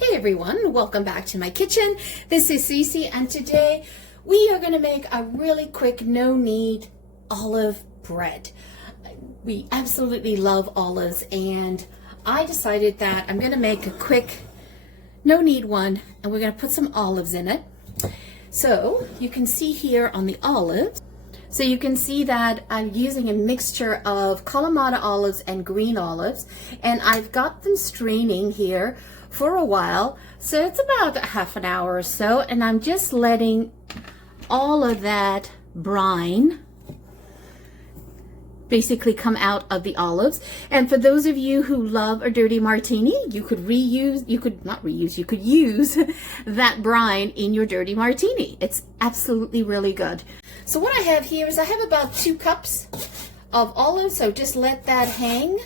Hey everyone, welcome back to my kitchen. This is Cece and today we are going to make a really quick no-knead olive bread. We absolutely love olives and I decided that I'm going to make a quick no-knead one and we're going to put some olives in it. So you can see here on the olives, so you can see that I'm using a mixture of Kalamata olives and green olives, and I've got them straining here for a while, so it's about a half an hour or so, and I'm just letting all of that brine basically come out of the olives. And for those of you who love a dirty martini, you could use that brine in your dirty martini. It's absolutely really good. So what I have here is I have about 2 cups of olives, so just let that hang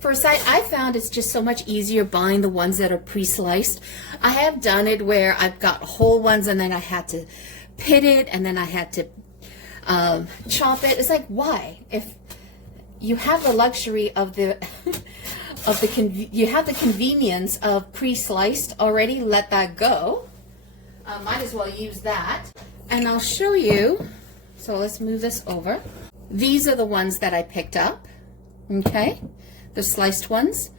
for a side. I found it's just so much easier buying the ones that are pre-sliced. I have done it where I've got whole ones and then I had to pit it and then I had to chop it. It's like, why? If you have the luxury of the you have the convenience of pre-sliced already, let that go. Might as well use that. And I'll show you. So let's move this over. These are the ones that I picked up. Okay, the sliced ones.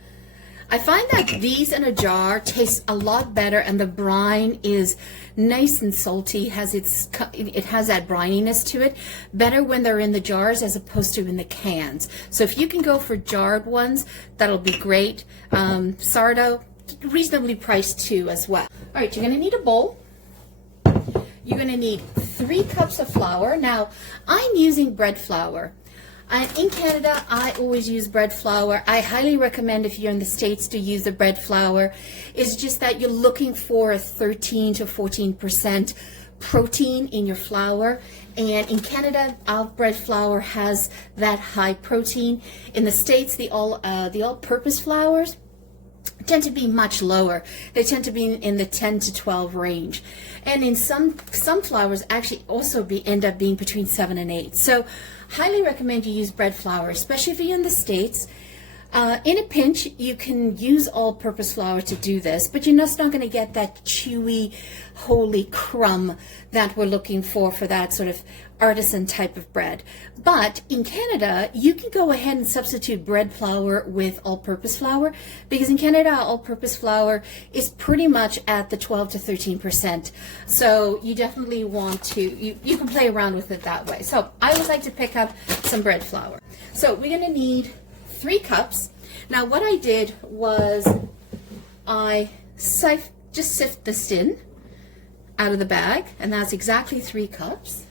I find that these in a jar taste a lot better, and the brine is nice and salty. It has that brininess to it. Better when they're in the jars as opposed to in the cans. So if you can go for jarred ones, that'll be great. Sourdough, reasonably priced too as well. All right, you're gonna need a bowl. You're gonna need 3 cups of flour. Now, I'm using bread flour. In Canada, I always use bread flour. I highly recommend if you're in the States to use the bread flour. It's just that you're looking for a 13 to 14% protein in your flour. And in Canada, our bread flour has that high protein. In the States, the all-purpose flours tend to be much lower. They tend to be in the 10 to 12 range. And in some flours actually also end up being between 7 and 8. So highly recommend you use bread flour, especially if you're in the States. In a pinch, you can use all-purpose flour to do this, but you're just not going to get that chewy, holy crumb that we're looking for that sort of artisan type of bread. But in Canada, you can go ahead and substitute bread flour with all-purpose flour, because in Canada, all-purpose flour is pretty much at the 12 to 13%. So you definitely want to, you can play around with it that way. So I would like to pick up some bread flour. So we're going to need 3 cups. Now what I did was I just sift this in out of the bag, and that's exactly 3 cups.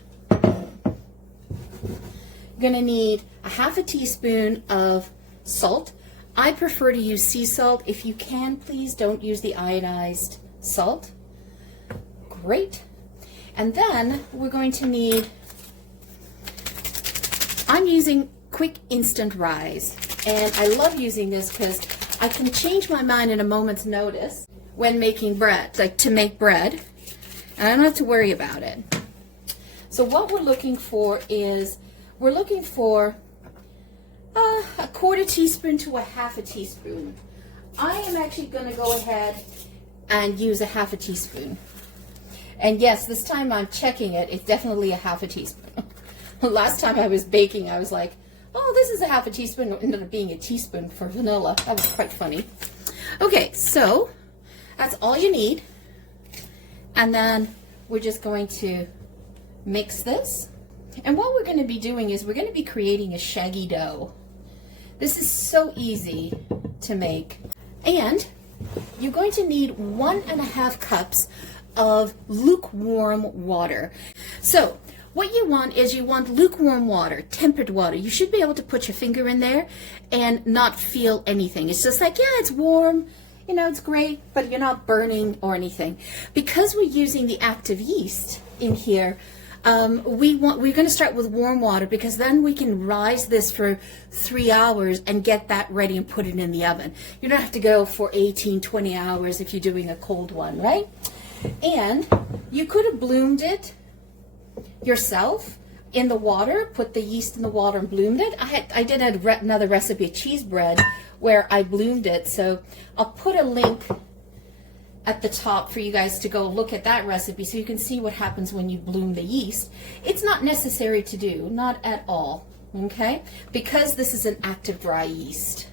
You're going to need a half a teaspoon of salt. I prefer to use sea salt. If you can, please don't use the iodized salt. Great. And then we're going to need, I'm using quick instant rise. And I love using this because I can change my mind in a moment's notice when making bread, like to make bread, and I don't have to worry about it. So what we're looking for is, we're looking for a 1/4 teaspoon to a 1/2 teaspoon. I am actually going to go ahead and use a 1/2 teaspoon. And yes, this time I'm checking it, it's definitely a 1/2 teaspoon. Last time I was baking, I was like, oh, this is a 1/2 teaspoon, it ended up being a teaspoon for vanilla. That was quite funny. Okay, so that's all you need. And then we're just going to mix this. And what we're going to be doing is we're going to be creating a shaggy dough. This is so easy to make. And you're going to need 1.5 cups of lukewarm water. So what you want is you want lukewarm water, tempered water. You should be able to put your finger in there and not feel anything. It's just like, yeah, it's warm, you know, it's great, but you're not burning or anything. Because we're using the active yeast in here, we're going to start with warm water, because then we can rise this for 3 hours and get that ready and put it in the oven. You don't have to go for 18, 20 hours if you're doing a cold one, right? And you could have bloomed it yourself in the water, put the yeast in the water and bloomed it. I did another recipe of cheese bread where I bloomed it, so I'll put a link at the top for you guys to go look at that recipe so you can see what happens when you bloom the yeast. It's not necessary to do, not at all, okay? Because this is an active dry yeast.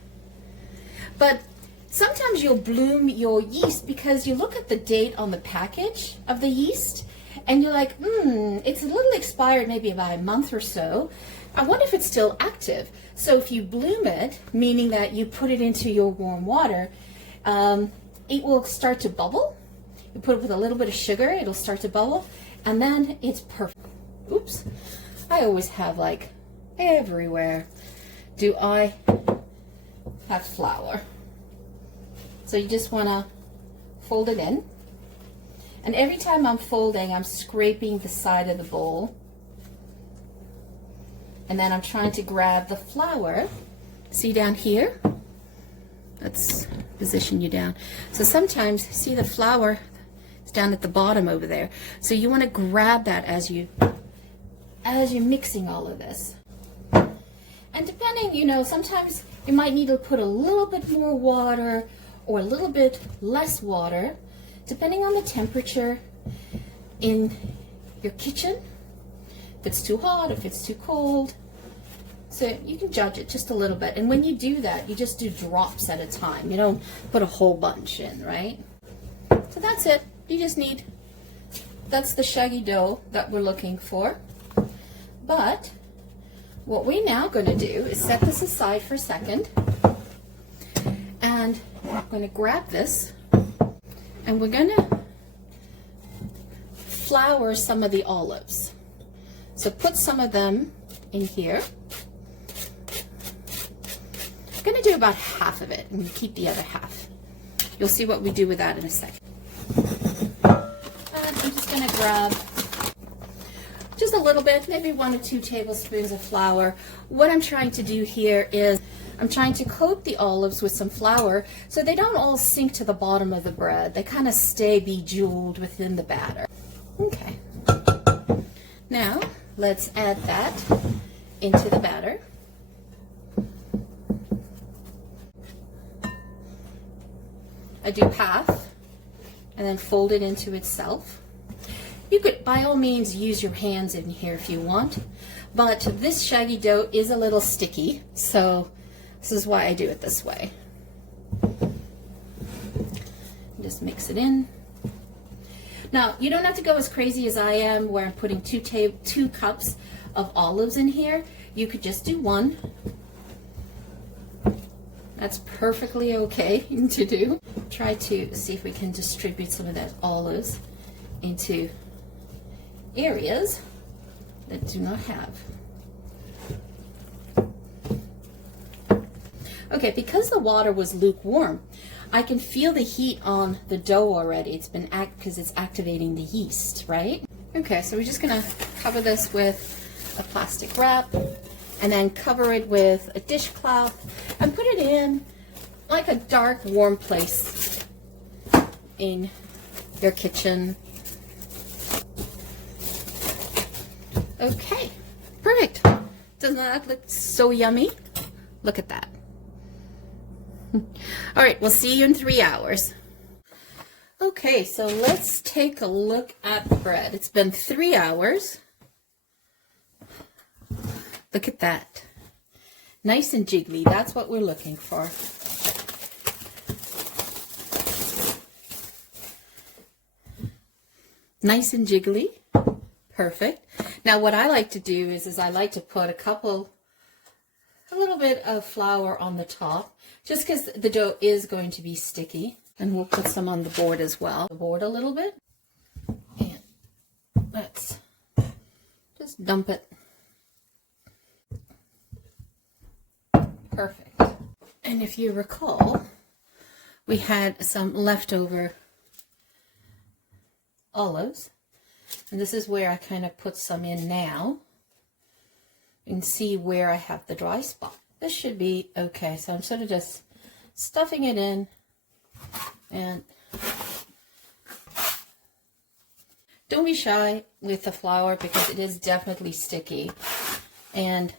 But sometimes you'll bloom your yeast because you look at the date on the package of the yeast and you're like, it's a little expired, maybe by a month or so. I wonder if it's still active. So if you bloom it, meaning that you put it into your warm water, it will start to bubble. You put it with a little bit of sugar, it'll start to bubble, and then it's perfect. Oops, I always have like everywhere do I have flour. So you just want to fold it in. And every time I'm folding, I'm scraping the side of the bowl. And then I'm trying to grab the flour. See down here? Let's position you down. So sometimes, see the flour is down at the bottom over there. So you want to grab that as you're mixing all of this. And depending, you know, sometimes you might need to put a little bit more water or a little bit less water, depending on the temperature in your kitchen. If it's too hot, if it's too cold. So you can judge it just a little bit. And when you do that, you just do drops at a time. You don't put a whole bunch in, right? So that's it. You just need, that's the shaggy dough that we're looking for. But what we're now going to do is set this aside for a second. And I'm going to grab this and we're going to flour some of the olives. So put some of them in here. I'm going to do about half of it and keep the other half. You'll see what we do with that in a second. And I'm just going to grab just a little bit, maybe 1 or 2 tablespoons of flour. What I'm trying to do here is I'm trying to coat the olives with some flour so they don't all sink to the bottom of the bread. They kind of stay bejeweled within the batter. Okay. Now, let's add that into the batter. I do half and then fold it into itself. You could, by all means, use your hands in here if you want, but this shaggy dough is a little sticky, so this is why I do it this way. Just mix it in. Now, you don't have to go as crazy as I am, where I'm putting 2 cups of olives in here. You could just do 1. That's perfectly okay to do. Try to see if we can distribute some of that olives into areas that do not have. Okay, because the water was lukewarm, I can feel the heat on the dough already. It's been because it's activating the yeast, right? Okay, so we're just gonna cover this with a plastic wrap and then cover it with a dishcloth and put it in like a dark, warm place in your kitchen. Okay, perfect. Doesn't that look so yummy? Look at that. All right, we'll see you in 3 hours. Okay, so let's take a look at the bread. It's been 3 hours. Look at that. Nice and jiggly. That's what we're looking for. Nice and jiggly. Perfect. Now what I like to do is I like to put a little bit of flour on the top, just because the dough is going to be sticky. And we'll put some on the board as well. The board a little bit. And let's just dump it. Perfect. And if you recall, we had some leftover olives. And this is where I kind of put some in now. You can see where I have the dry spot. This should be okay. So I'm sort of just stuffing it in. And don't be shy with the flour because it is definitely sticky. And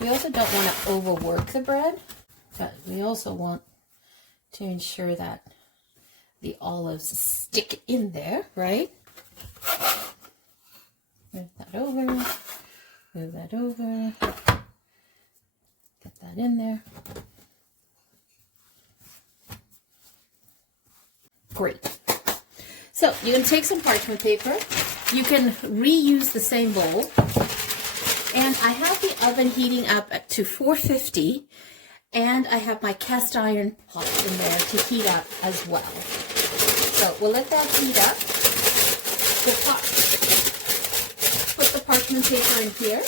we also don't want to overwork the bread, but we also want to ensure that the olives stick in there, right? Move that over, move that over, get that in there. Great. So you're going to take some parchment paper. You can reuse the same bowl. And I have the oven heating up to 450, and I have my cast iron pot in there to heat up as well. So we'll let that heat up. Put the parchment paper in here.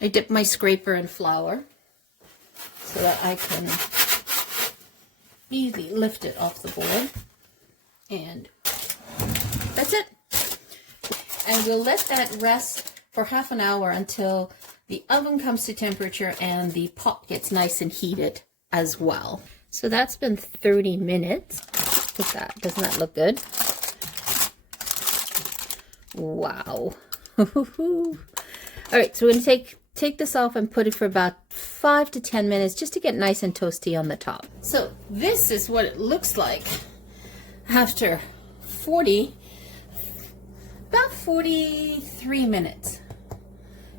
I dip my scraper in flour so that I can easily lift it off the board. And that's it. And we'll let that rest for half an hour until the oven comes to temperature and the pot gets nice and heated as well. So that's been 30 minutes. Look at that. Doesn't that look good? Wow. All right, so we're going to take this off and put it for about 5 to 10 minutes just to get nice and toasty on the top. So this is what it looks like after about 43 minutes.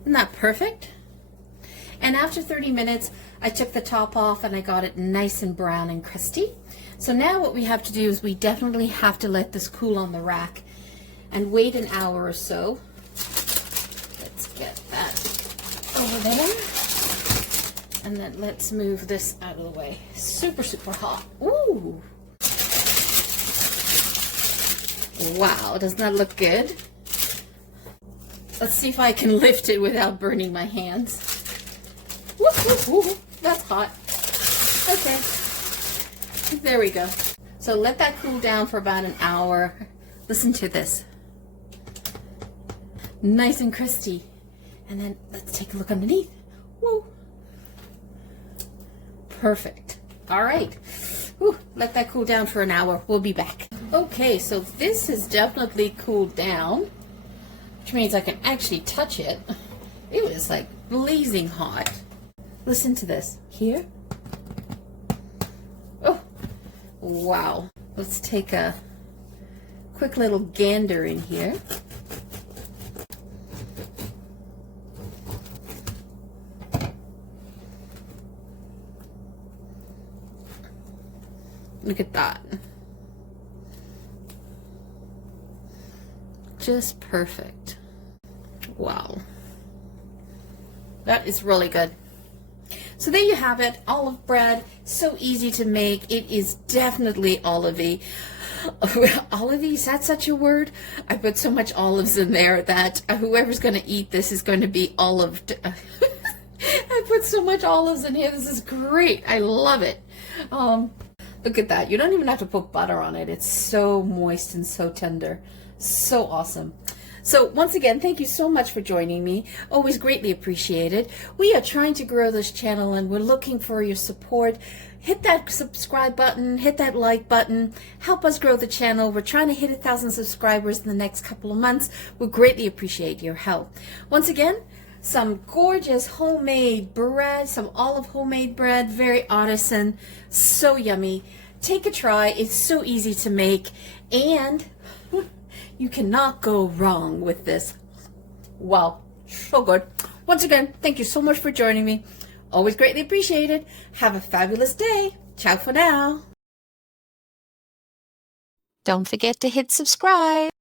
Isn't that perfect? And after 30 minutes, I took the top off and I got it nice and brown and crusty. So now what we have to do is we definitely have to let this cool on the rack and wait an hour or so. Let's get that over there. And then let's move this out of the way. Super, super hot. Ooh. Wow, doesn't that look good? Let's see if I can lift it without burning my hands. Woo, woo, woo. That's hot. Okay, there we go. So let that cool down for about an hour. Listen to this. Nice and crusty. And then let's take a look underneath. Woo. Perfect. All right. Whew, let that cool down for an hour. We'll be back. Okay, so this has definitely cooled down, which means I can actually touch it. It was like blazing hot. Listen to this. Here. Oh, wow. Let's take a quick little gander in here. Look at that. Just perfect. Wow. That is really good. So there you have it, olive bread. So easy to make. It is definitely olivey. Olivey, is that such a word? I put so much olives in there that whoever's going to eat this is going to be olived. I put so much olives in here. This is great. I love it. Look at that. You don't even have to put butter on it. It's so moist and so tender. So awesome. So once again, thank you so much for joining me. Always greatly appreciated. We are trying to grow this channel and we're looking for your support. Hit that subscribe button, hit that like button, help us grow the channel. We're trying to hit 1,000 subscribers in the next couple of months. We greatly appreciate your help. Once again, some gorgeous homemade bread, some olive homemade bread, very artisan, so yummy. Take a try. It's so easy to make and you cannot go wrong with this. Wow, so good. Once again, thank you so much for joining me. Always greatly appreciated. Have a fabulous day. Ciao for now. Don't forget to hit subscribe.